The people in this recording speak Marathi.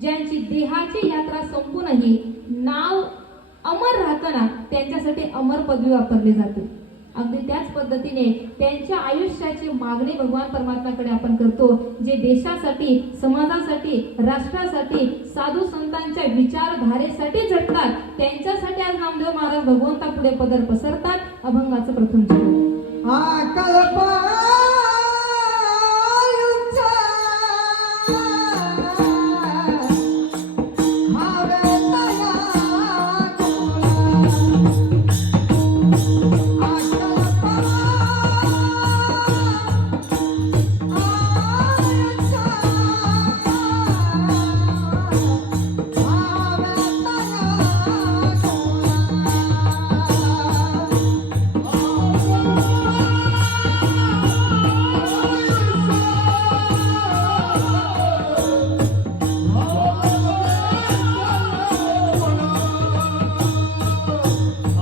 ज्यांची देहाची यात्रा संपूनही नाव अमर राहताना त्यांच्यासाठी अमर पदवी वापरली जाते. अगदी त्याच पद्धतीने त्यांच्या आयुष्याची मागणी भगवान परमात्माकडे आपण करतो जे देशासाठी समाजासाठी राष्ट्रासाठी साधू संतांच्या विचारधारेसाठी झटतात त्यांच्यासाठी आज नामदेव महाराज भगवंता पुढे पदर पसरतात. अभंगाचं प्रथम चरण.